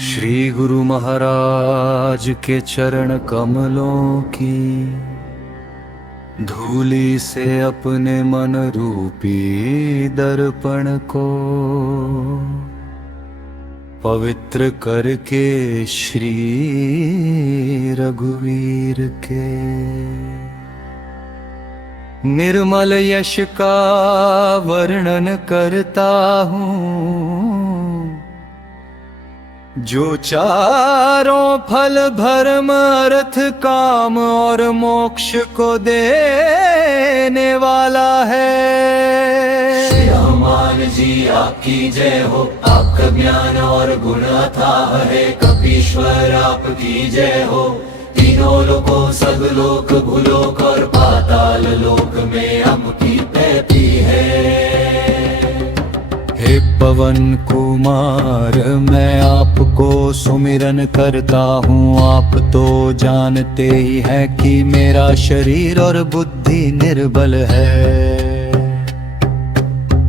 श्री गुरु महाराज के चरण कमलों की धूली से अपने मन रूपी दर्पण को पवित्र करके श्री रघुवीर के निर्मल यश का वर्णन करता हूँ, जो चारों फल भरम अर्थ काम और मोक्ष को देने वाला है। श्री हनुमान जी आपकी जय हो, आपका ज्ञान और गुण अथाह है। कपीश्वर आपकी जय हो, तीनों लोकों सब लोक भूलोक और पाताल लोक में आपकी पैती है। हे पवन कुमार मैं आपको सुमिरन करता हूँ, आप तो जानते ही हैं कि मेरा शरीर और बुद्धि निर्बल है।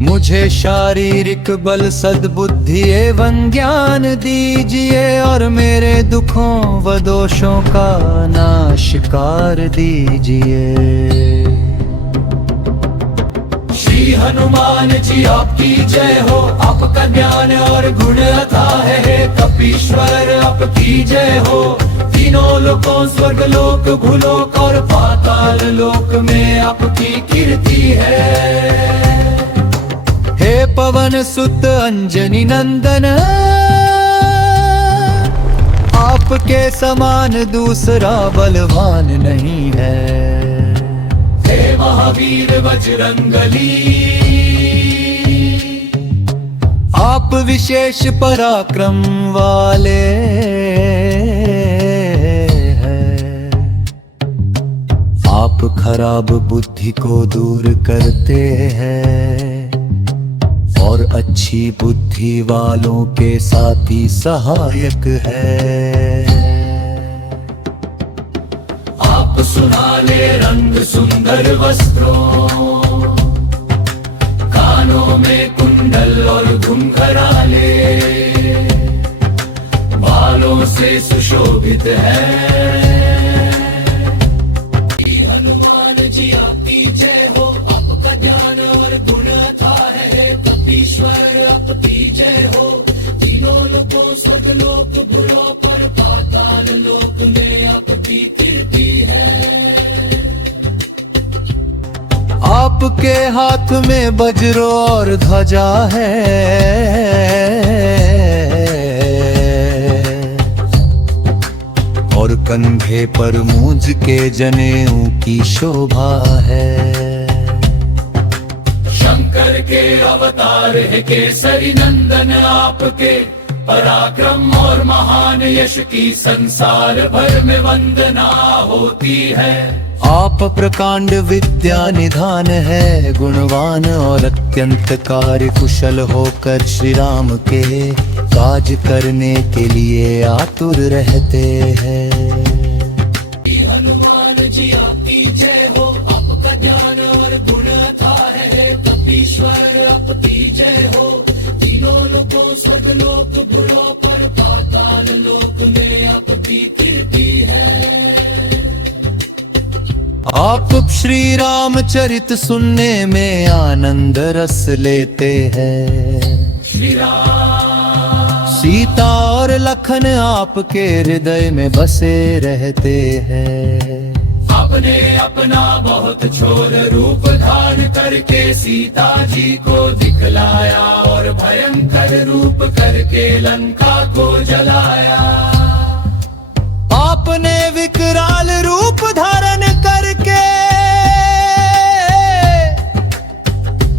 मुझे शारीरिक बल सद्बुद्धि एवं ज्ञान दीजिए और मेरे दुखों व दोषों का नाश कर दीजिए। श्री हनुमान जी आपकी जय हो, आपका ज्ञान और गुण अथाह है। कपीश्वर आपकी जय हो, तीनों लोकों स्वर्ग लोक भूलोक और पाताल लोक में आपकी कीर्ति है। हे पवन सुत अंजनी नंदन, आपके समान दूसरा बलवान नहीं है। हे महावीर बजरंगली, आप विशेष पराक्रम वाले हैं। आप खराब बुद्धि को दूर करते हैं और अच्छी बुद्धि वालों के साथी सहायक है। आप सुनाले रंग सुंदर वस्त्रों, कानों में कुंडल और घुंघराले, बालों से सुशोभित है। हनुमान जी आपकी जय हो, आपका ज्ञान और गुण अथाह है। कपीश्वर आपकी जय हो, तीनों लोकों स्वर्ग लोक भूलोक पर पाताल लोक में आपकी कीर्ति है। आपके हाथ में वज्र और ध्वजा है, और कंधे पर मूंज के जनेऊ की शोभा है। शंकर के अवतार है केसरी नंदन, आपके पराक्रम और महान यश की संसार भर में वंदना होती है। आप प्रकांड विद्या निधान है, गुणवान और अत्यंत कार्य कुशल होकर श्री राम के काज करने के लिए आतुर रहते हैं। हनुमान जी आपकी जय हो, आपका ज्ञान और गुण अथाह है। कपीश्वर आपकी जय हो, तीनों लोकों स्वर्ग लोक भूलोक पर पाताल लोक में आपकी कीर्ति है। आप श्री रामचरित सुनने में आनंद रस लेते हैं। श्री राम सीता और लखन आपके हृदय में बसे रहते हैं। आपने अपना बहुत छोर रूप धारण करके सीता जी को दिखलाया और भयंकर रूप करके लंका को जलाया। आपने विकराल रूप धारण करके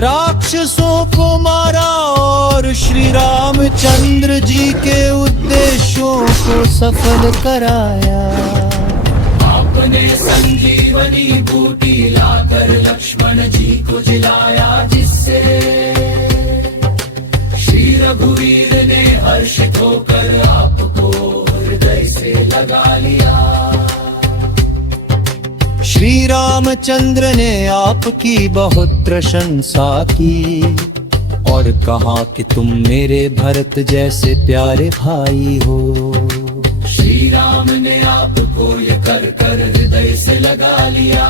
राक्षसों को मारा और श्री रामचंद्र जी के उद्देश्यों को सफल कराया। आपने संजीवनी बूटी लाकर लक्ष्मण जी को जिलाया, जिससे श्री रघुवीर ने हर्षित होकर आपको हृदय से लगा लिया। श्री रामचंद्र ने आपकी बहुत प्रशंसा की, और कहा कि तुम मेरे भरत जैसे प्यारे भाई हो। श्री राम ने आपको ये कर कर हृदय से लगा लिया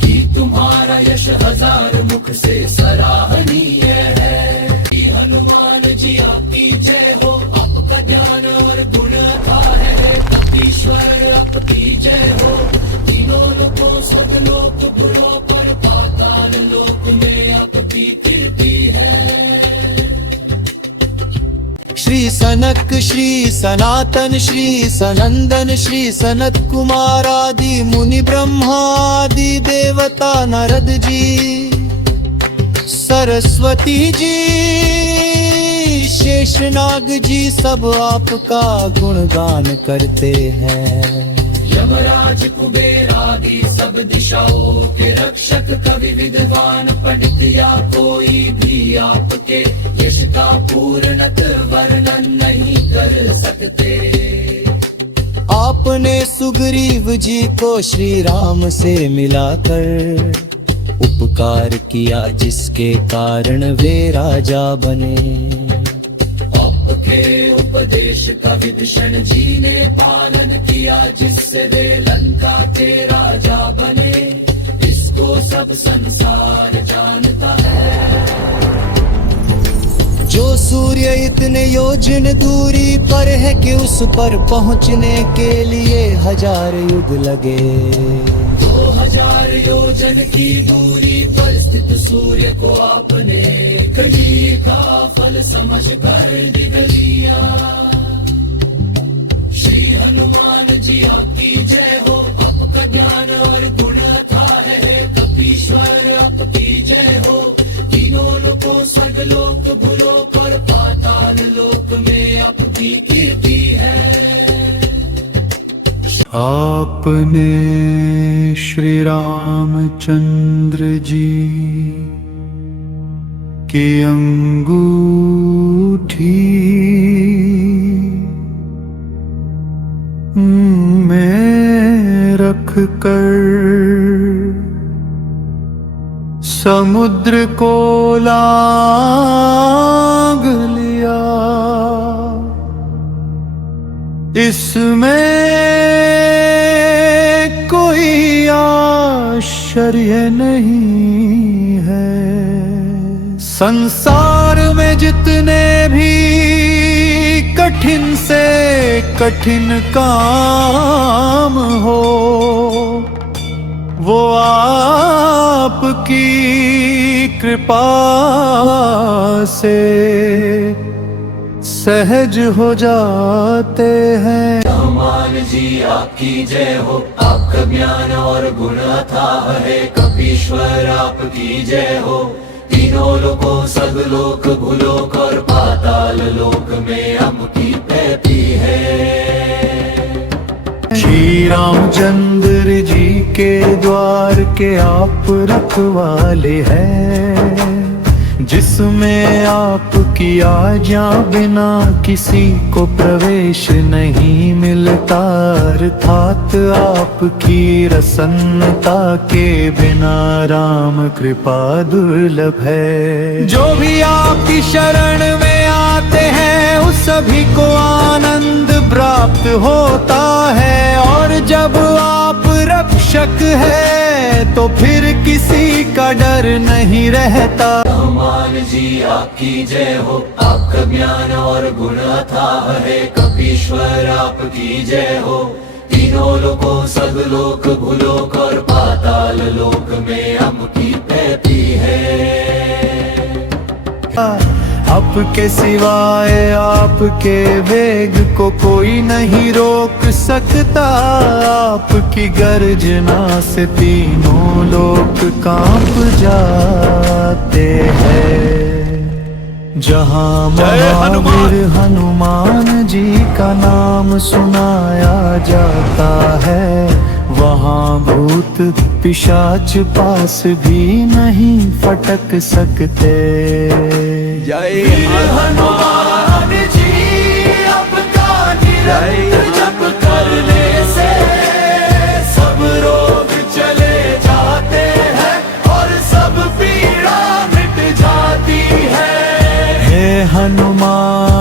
कि तुम्हारा यश हजार मुख से सराहनीय है। कि हनुमान जी आपकी जय हो, आपका ज्ञान और गुण अथाह है। कपीश्वर आपकी जय हो, तीनों लोकों स्वर्गलोक भूलों पर पाताल लोक में आपकी कीर्ति है। श्री सनक श्री सनातन श्री सनंदन श्री सनत कुमार आदि मुनि ब्रह्मादि देवता नारद जी, सरस्वती जी, शेषनाग जी सब आपका गुणगान करते हैं। यमराज कुबेर आदि सब दिशाओं के रक्षक कवि विद्वान पंडित या कोई भी आपके यश का पूर्णत वर्णन नहीं कर सकते। आपने सुग्रीव जी को श्री राम से मिलाकर उपकार किया, जिसके कारण वे राजा बने। आपके उपदेश का विभीषण जी ने पालन किया, जिससे वे लंका के राजा बने। इसको सब संसार जानता है। जो सूर्य इतने योजन दूरी पर है कि उस पर पहुंचने के लिए 1000 युग लगे। 2000 योजन की दूरी पर स्थित सूर्य को आपने कली का फल समझ कर डिग लिया। श्री हनुमान जी आपकी जय हो, आपका ज्ञान और गुण अथाह है। कपीश्वर आपकी जय हो, तीनों लोकों स्वर्गलोक भूलोक और पाताल लोक में आपकी कीर्ति है। आपने श्री रामचंद्र जी की अंगूठी में रख कर समुद्र को लांघ लिया। इसमें कोई आश्चर्य नहीं है। संसार में जितने भी कठिन से कठिन काम हो, वो आपकी कृपा से सहज हो जाते हैं। हनुमान जी आपकी जय हो, आपका ज्ञान और गुण अथाह है। कपीश्वर आपकी जय हो, तीनों लोकों सगलोक भूलोक और पाताल लोक में आपकी पैती है। श्री रामचंद्र जी के द्वार के आप रखवाले हैं, जिसमें आपकी आज्ञा बिना किसी को प्रवेश नहीं मिलता। अर्थात आपकी प्रसन्नता के बिना राम कृपा दुर्लभ है। जो भी आपकी शरण में आते हैं उस सभी को आनंद प्राप्त होता है। और जब आप रक्षक है तो फिर किसी का डर नहीं रहता। हनुमान जी आपकी जय हो, आपका ज्ञान और गुण अथाह है। कपीश्वर आपकी जय हो, तीनों लोकों सगलोक भूलोक और पाताल लोक में आपकी पैती है। आपके सिवाय आपके वेग को कोई नहीं रोक सकता। आपकी गर्जना से तीनों लोक कांप जाते हैं। जहाँ महावीर हनुमान जी का नाम सुनाया जाता है, वहाँ भूत पिशाच पास भी नहीं फटक सकते। जय हनुमान जी आपका निरंतर जप करने से सब रोग चले जाते हैं और सब पीड़ा मिट जाती है।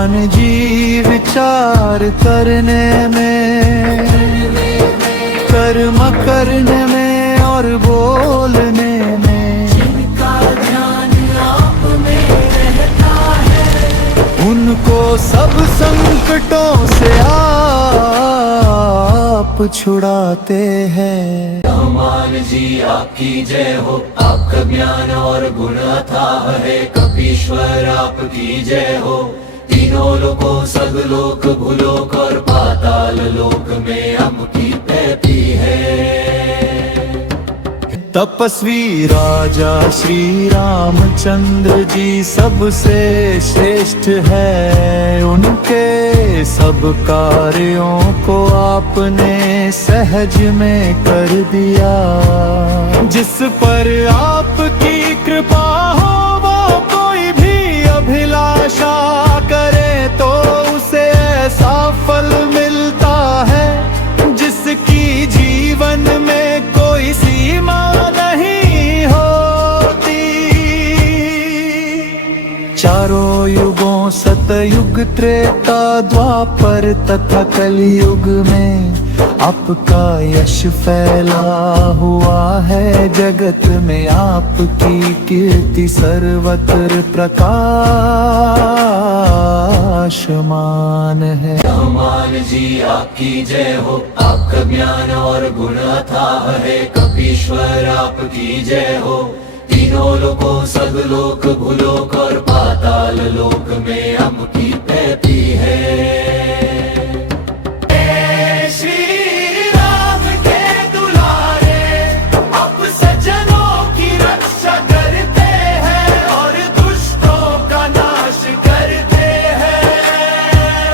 हनुमान जी विचार करने में, कर्म करने में और बोलने में, जिनका ध्यान आप में रहता है, उनको सब संकटों से आप छुड़ाते हैं। हनुमान जी आपकी जय हो, आपका ज्ञान और गुण अथाह है। कपीश्वर आपकी जय हो, तीनों लोकों सगलोक भूलोक और पाताल लोक में आपकी पैती है। तपस्वी राजा श्री रामचंद्र जी सबसे श्रेष्ठ है, उनके सब कार्यों को आपने सहज में कर दिया। जिस पर आपकी कृपा हो वो कोई भी अभिलाषा करे तो उसे ऐसा फल मिलता है जिसकी जीवन में कोई सीमा नहीं होती। चारों युगों सतयुग त्रेता द्वापर तथा कलयुग में आपका यश फैला हुआ है। जगत में आपकी कीर्ति सर्वत्र प्रकाशमान है। हनुमान जी आपकी जय हो, आपका ज्ञान और गुण अथाह है। कपीश्वर आपकी जय हो, तीनों लोकों सगलोक भूलोक और पाताल लोक में आपकी पैती है।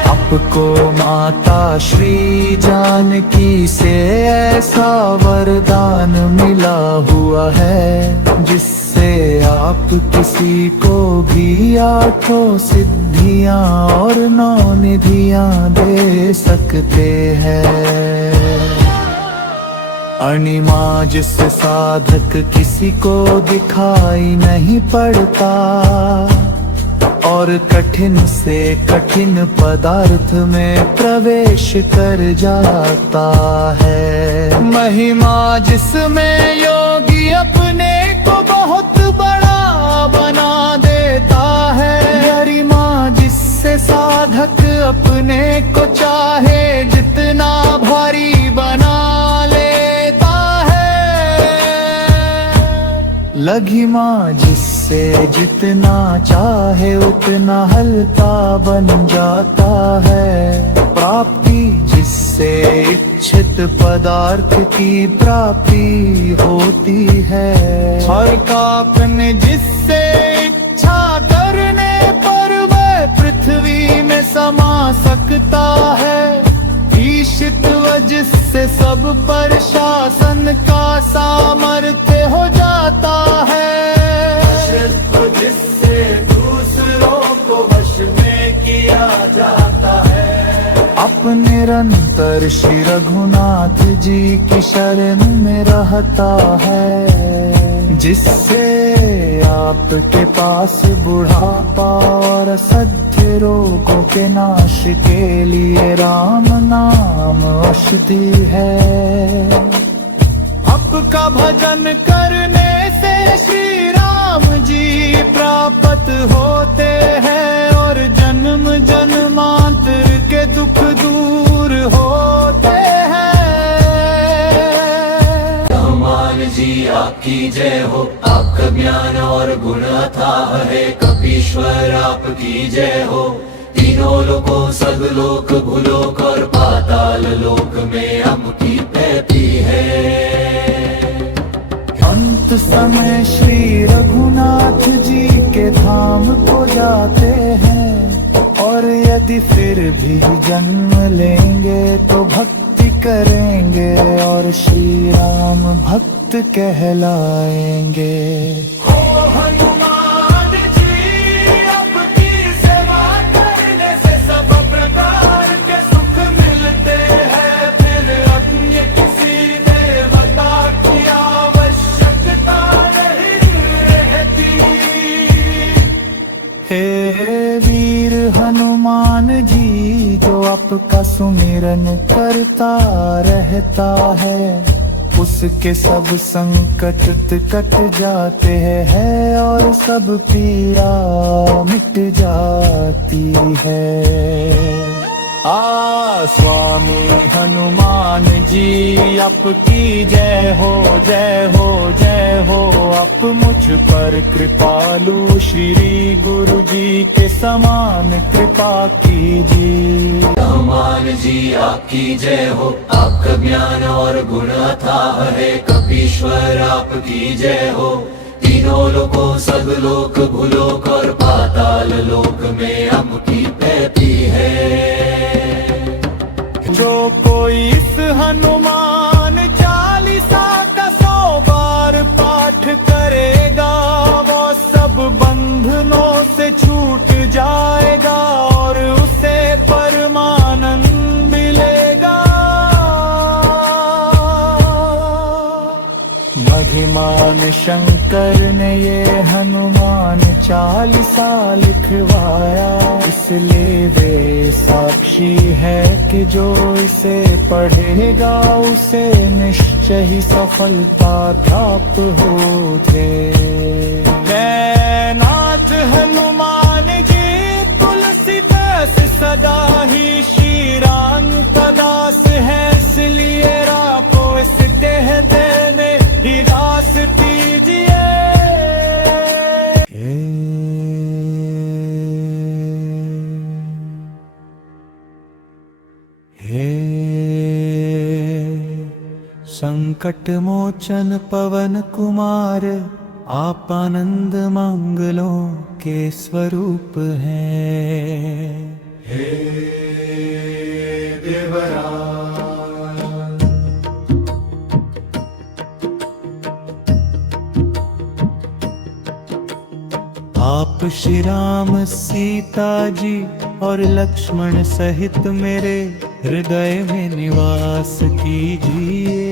आपको माता श्री जानकी से ऐसा वरदान मिला हुआ है जिससे आप किसी को भी आठों सिद्धियां और 9 निधियां दे सकते हैं। अणिमा जिस साधक किसी को दिखाई नहीं पड़ता और कठिन से कठिन पदार्थ में प्रवेश कर जाता है। महिमा जिसमें योगी अपने को बहुत बड़ा बना देता है। गरिमा जिससे साधक अपने को चाहे जितना भारी बना लेता है। लघिमा जिससे जितना चाहे उतना हल्का बन जाता है। प्राप्ति जिससे इच्छित पदार्थ की प्राप्ति होती है। और कापन जिससे इच्छा करने पर वह पृथ्वी में समा सकता है। ईशित जिससे सब पर शासन का सामर्थ्य हो जाता है। जिससे दूसरों को वश में किया जाता है। अब निरंतर श्री रघुनाथ जी की शरण में रहता है। जिससे आपके पास बुढ़ापा और असह्य रोगों के नाश के लिए राम नाम औषधि है। आपका भजन करने से श्री राम जी प्राप्त होते हैं और जन्म जन्मांतर के दुख दूर होते हैं। हनुमान जी आपकी जय हो, आपका ज्ञान और गुण अथाह है। कपीश्वर आपकी जय हो, तीनों लोकों सगलोक भूलोक और पाताल लोक में आपकी पैती है। अंत समय श्री रघुनाथ जी के धाम को जाते हैं और यदि फिर भी जन्म लेंगे तो भक्ति करेंगे और श्री राम भक्त कहलाएंगे। हे वीर हनुमान जी जो आपका सुमिरन करता रहता है, उसके सब संकट कट जाते हैं और सब पीड़ा मिट जाती है। स्वामी हनुमान जी आपकी जय हो जय हो जय हो। आप मुझ पर कृपालु श्री गुरु जी के समान कृपा कीजिए। हनुमान जी आपकी जय हो, आपका ज्ञान और गुण अथाह है। कपीश्वर आपकी जय हो, तीनों लोकों सदलोक भूलोक और पाताल लोक में आपकी पैती है। जो कोई इस हनुमान चालीसा का 100 बार पाठ करेगा, वो सब बंधनों से छूट जाएगा और उसे परमानंद मिलेगा। महिमान शंकर ने ये हनुमान चालीसा लिखवाया, इसलिए वे साक्षी है कि जो इसे पढ़ेगा उसे निश्चय ही सफलता प्राप्त होते। नाथ हनुमान जी तुलसीदास सदा ही श्रीराम का दास है, इसलिए आपको इस देह देने ही दास दीजिए। हे संकट मोचन पवन कुमार, आप आनंद मंगलों के स्वरूप हैं। हे देवराज आप श्री राम सीता जी और लक्ष्मण सहित मेरे हृदय में निवास कीजिए।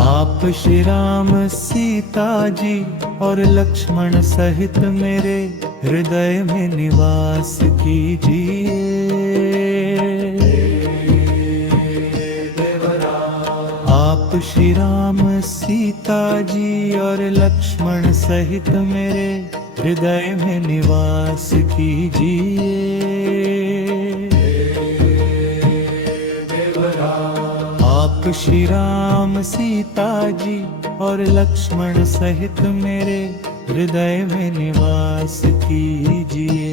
आप श्री राम सीता जी और लक्ष्मण सहित मेरे हृदय में निवास कीजिए। आप श्री राम सीता जी और लक्ष्मण सहित मेरे हृदय में निवास कीजिए। आप श्री राम सीता जी और लक्ष्मण सहित मेरे हृदय में निवास कीजिए।